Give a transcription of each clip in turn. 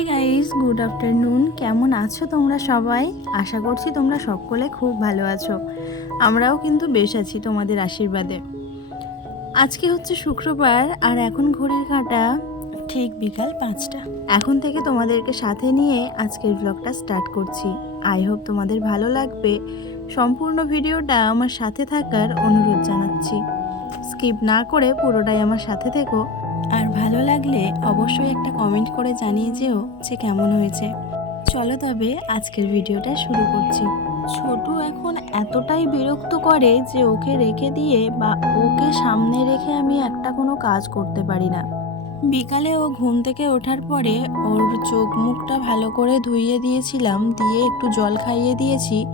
Hi guys good afternoon কেমন আছো তোমরা সবাই? আশা করছি তোমরা সকলে খুব ভালো আছো। আমরাও কিন্তু বেশ আছি তোমাদের আশীর্বাদে। আজকে হচ্ছে শুক্রবার আর এখন ঘড়ির কাঁটা ঠিক বিকাল পাঁচটা। এখন থেকে তোমাদেরকে সাথে নিয়ে আজকের ব্লগটা স্টার্ট করছি। আই হোপ তোমাদের ভালো লাগবে। সম্পূর্ণ ভিডিওটা আমার সাথে থাকার অনুরোধ জানাচ্ছি। স্কিপ না করে পুরোটাই আমার সাথে থেকো। আর ভালো লাগলে অবশ্যই একটা কমেন্ট করে জানিয়ে যেও যে কেমন হয়েছে। চলো তবে আজকের ভিডিওটা শুরু করছি। ছোট এখন এতটাই বিরক্ত করে যে ওকে রেখে দিয়ে বা ওকে সামনে রেখে আমি একটা কোনো কাজ করতে পারি না। বিকালে ও ঘুম থেকে ওঠার পরে ওর চোখ মুখটা ভালো করে ধুইয়ে দিয়েছিলাম, দিয়ে একটু জল খাইয়ে দিয়েছি,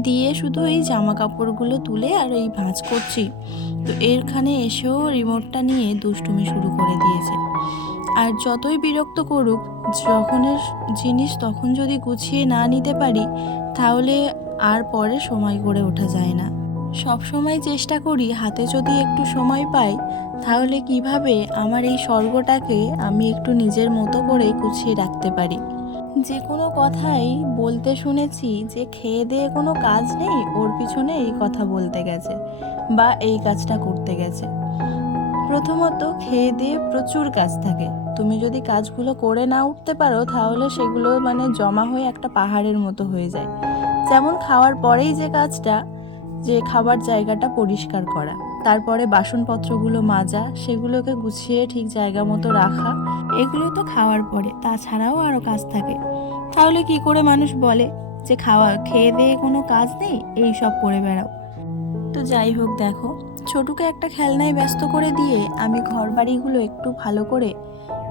দিয়ে শুধু এই জামা কাপড়গুলো তুলে আর এই ভাঁজ করছি। তো এরখানে এসেও রিমোটটা নিয়ে দুষ্টুমি শুরু করে দিয়েছে। আর যতই বিরক্ত করুক যখনের জিনিস তখন যদি গুছিয়ে না নিতে পারি, তাহলে আর পরে সময় করে ওঠা যায় না। সব সময় চেষ্টা করি হাতে যদি একটু সময় পাই, তাহলে কীভাবে আমার এই স্বর্গটাকে আমি একটু নিজের মতো করে গুছিয়ে রাখতে পারি? যে কোনো কথাই বলতে শুনেছি যে খেয়ে দিয়ে কোনো কাজ নেই, ওর পিছনে এই কথা বলতে গেছে বা এই কাজটা করতে গেছে। প্রথমত খেয়ে দিয়ে প্রচুর কাজ থাকে। তুমি যদি কাজগুলো করে না উঠতে পারো, তাহলে সেগুলো মানে জমা হয়ে একটা পাহাড়ের মতো হয়ে যায়। যেমন খাওয়ার পরেই যে কাজটা যে খাবার জায়গাটা পরিষ্কার করা। তারপরে বাসনপত্রগুলো মাজা, সেগুলোকে গুছিয়ে ঠিক জায়গা মতো রাখা। এগুলো তো খাওয়ার পরে, তাছাড়াও আরও কাজ থাকে। তাহলে কি করে মানুষ বলে যে খাওয়া, খেয়ে দিয়ে কোনো কাজ নেই? এই সব করে বেড়াও। তো যাই হোক, দেখো, ছোটুকে একটা খেলনায় ব্যস্ত করে দিয়ে আমি ঘর বাড়িগুলো একটু ভালো করে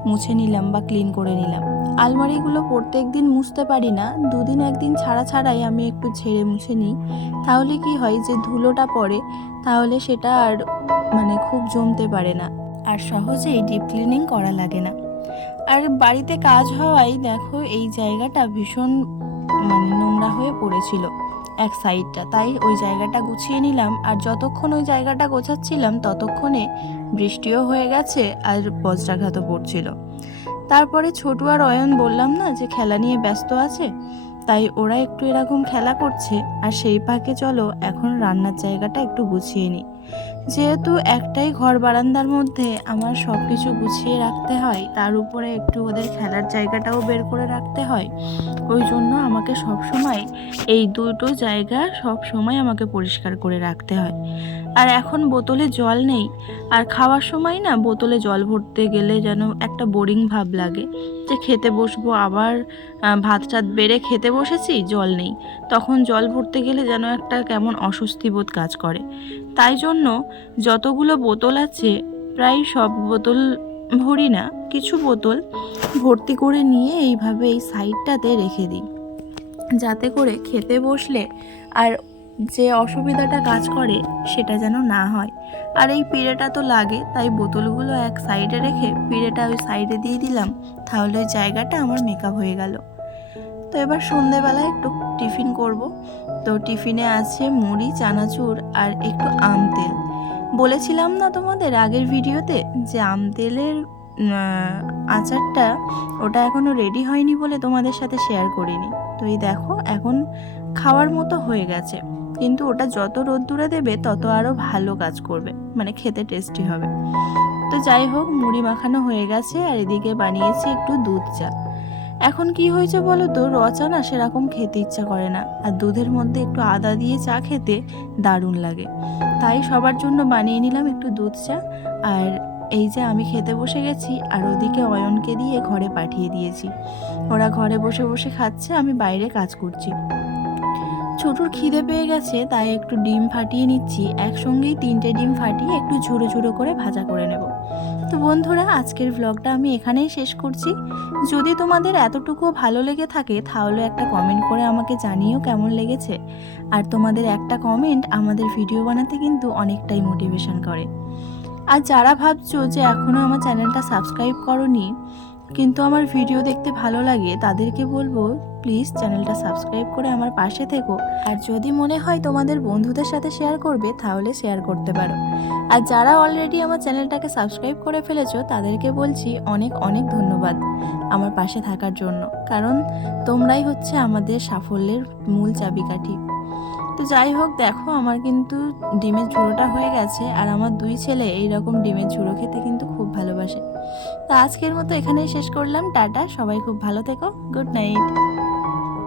মুছে নিলাম বা ক্লিন করে নিলাম। আলমারিগুলো প্রত্যেক দিন মুছতে পারি না, দুদিন একদিন ছাড়া ছাড়াই আমি একটু ঝেড়ে মুছে নিই। তাহলে কি হয় যে ধুলোটা পড়ে, তাহলে সেটা আর মানে খুব জমতে পারে না। আর সহজেই ডিপ ক্লিনিং করা লাগে না। আর বাড়িতে কাজ হওয়ায় দেখো এই জায়গাটা ভীষণ মানে নোংরা হয়ে পড়েছিল এক সাইডটা। তাই ওই জায়গাটা গুছিয়ে নিলাম। আর যতক্ষণ ওই জায়গাটা গোছাচ্ছিলাম, ততক্ষণে বৃষ্টিও হয়ে গেছে আর বজ্রাঘাতও পড়ছিল। তারপরে ছোটু আর অয়ন বললাম না যে খেলা নিয়ে ব্যস্ত আছে? তাই ওরা একটু এরকম খেলা করছে, আর সেই পাকে চলো, এখন রান্নার জায়গাটা একটু গুছিয়ে নিই। যেহেতু একটাই ঘর বারান্দার মধ্যে আমার সব কিছু গুছিয়ে রাখতে হয়, তার উপরে একটু ওদের খেলার জায়গাটাও বের করে রাখতে হয়। ওই জন্য আমাকে সব সময় এই দুটো জায়গা সব সময় আমাকে পরিষ্কার করে রাখতে হয়। আর এখন বোতলে জল নেই, আর খাওয়ার সময় না বোতলে জল ভরতে গেলে যেন একটা বোরিং ভাব লাগে। যে খেতে বসবো, আবার ভাত টাত বেড়ে খেতে বসেছি, জল নেই। তখন জল ভরতে গেলে যেন একটা কেমন অস্বস্তি বোধ কাজ করে। তাই জন্য যতগুলো বোতল আছে, প্রায় সব বোতল ভরি না, কিছু বোতল ভর্তি করে নিয়ে এইভাবে এই সাইডটাতে রেখে দিই। যাতে করে খেতে বসলে আর যে অসুবিধাটা কাজ করে সেটা যেন না হয়। আর এই পিড়েটা তো লাগে, তাই বোতলগুলো এক সাইডে রেখে পিড়েটা ওই সাইডে দিয়ে দিলাম, তাহলে জায়গাটা আমার মেকআপ হয়ে গেল। তো এবার সন্ধেবেলায় একটু টিফিন করব। তো টিফিনে আছে মুড়ি, চানাচুর আর একটু আম তেল। বলেছিলাম না তোমাদের আগের ভিডিওতে যে আম তেলের আচারটা ওটা এখনও রেডি হয়নি বলে তোমাদের সাথে শেয়ার করিনি। তো এই দেখো, এখন খাওয়ার মতো হয়ে গেছে। কিন্তু ওটা যত রোদ্দুরে দেবে, তত আরও ভালো কাজ করবে। মানে খেতে টেস্টি হবে। তো যাই হোক, মুড়ি মাখানো হয়ে গেছে আর এদিকে বানিয়েছি একটু দুধ চা। এখন কি হয়েছে বলো তো র চা না সেরকম খেতে ইচ্ছা করে না। আর দুধের মধ্যে একটু আদা দিয়ে চা খেতে দারুণ লাগে। তাই সবার জন্য বানিয়ে নিলাম একটু দুধ চা। আর এই যে আমি খেতে বসে গেছি, আর ওদিকে অয়নকে দিয়ে ঘরে পাঠিয়ে দিয়েছি। ওরা ঘরে বসে বসে খাচ্ছে, আমি বাইরে কাজ করছি। ছোটুর খিদে পেয়ে গেছে, তাই একটু ডিম ফাটিয়ে নিচ্ছি। একসঙ্গেই তিনটে ডিম ফাটিয়ে একটু ঝুড়ো ঝুড়ো করে ভাজা করে নেব। তো বন্ধুরা, আজকের ভ্লগটা আমি এখানেই শেষ করছি। যদি তোমাদের এতটুকু ভালো লেগে থাকে, তাহলে একটা কমেন্ট করে আমাকে জানিও কেমন লেগেছে। আর তোমাদের একটা কমেন্ট আমাদের ভিডিও বানাতে কিন্তু অনেকটাই মোটিভেশন করে। আর যারা ভাবছ যে এখনও আমার চ্যানেলটা সাবস্ক্রাইব করনি কিন্তু আমার ভিডিও দেখতে ভালো লাগে, তাদেরকে বলব প্লিজ চ্যানেলটা সাবস্ক্রাইব করে আমার পাশে থেকো। আর যদি মনে হয় তোমাদের বন্ধুদের সাথে শেয়ার করবে, তাহলে শেয়ার করতে পারো। আর যারা অলরেডি আমার চ্যানেলটাকে সাবস্ক্রাইব করে ফেলেছো, তাদেরকে বলছি অনেক অনেক ধন্যবাদ আমার পাশে থাকার জন্য। কারণ তোমরাই হচ্ছে আমাদের সাফল্যের মূল চাবিকাঠি। তো যাই হোক, দেখো আমার কিন্তু ডিমের ঝুড়োটা হয়ে গেছে আর আমার দুই ছেলে এই রকম ডিমের ঝুড়ো খেতে কিন্তু খুব ভালোবাসে। তো আজকের মতো এখানেই শেষ করলাম, টাটা, সবাই খুব ভালো থেকো, গুড নাইট।